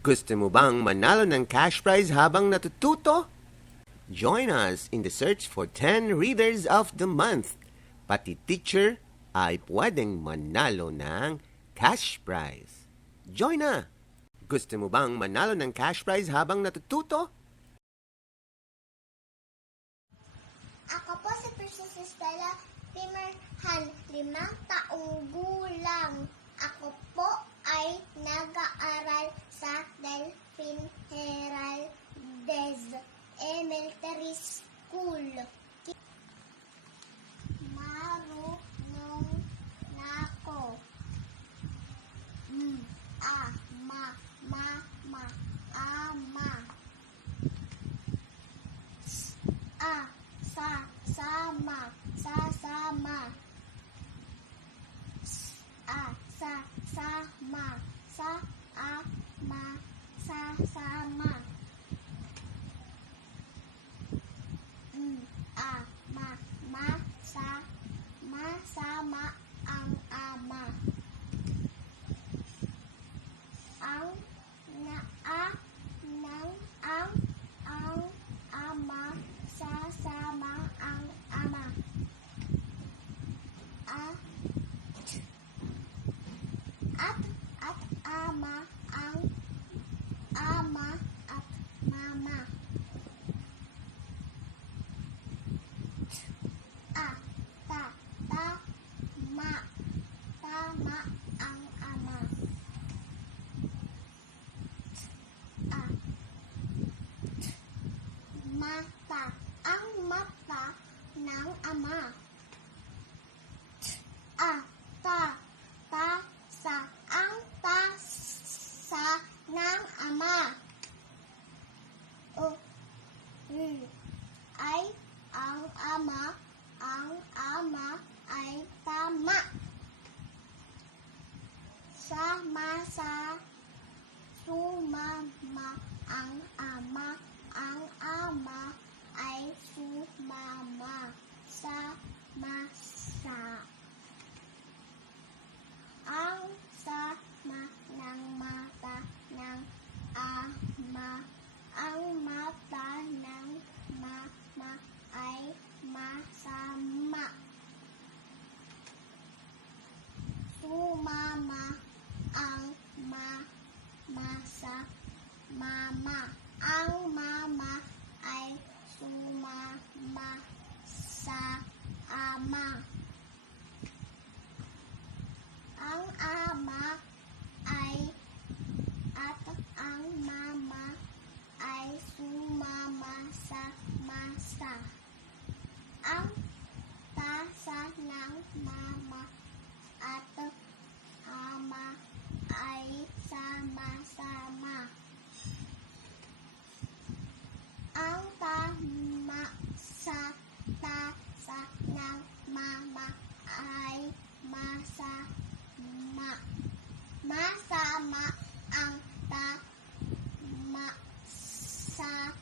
Gusto mo bang manalo ng cash prize habang natututo? Join us in the search for 10 Readers of the Month. Pati teacher ay pwedeng manalo ng cash prize. Join na! Gusto mo bang manalo ng cash prize habang natututo? Ako po si Princess Estela Timerhan, 5 taong gulang. Ako po ay nag-aaral sa Delphine Heraldez Elementary School. Marunong na ako. Ama. Sasama. Sasama. Masama ang ama. Ang ama sasama ang ama. At ama ang ama at mama. Tama ang ama. Mata ang mata ng ama. Tasa ang tasa ng ama. Ay ang ama ay tama. Sumama ang ama ay sumama sa masa. Ang sama ng mata ng ama, ang mata ng mama ay masama. Sumama ang mama sa mama. Ang mama ay sumama sa ama. Ang ama ay at ang mama ay sumama sa masa. Ang tasa ng mama at ama ay sama-sama. Ang tama sa tasa ng mama ay masama. Masama ang tama sa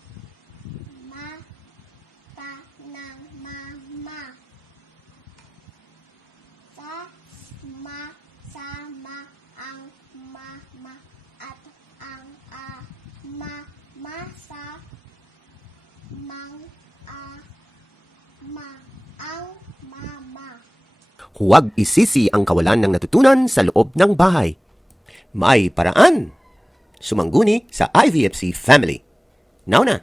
mata ng mama. Sama ang mama at ang ama. Masamang ama ang mama. Huwag isisi ang kawalan ng natutunan sa loob ng bahay. May paraan! Sumangguni sa IVFC Family. Now na!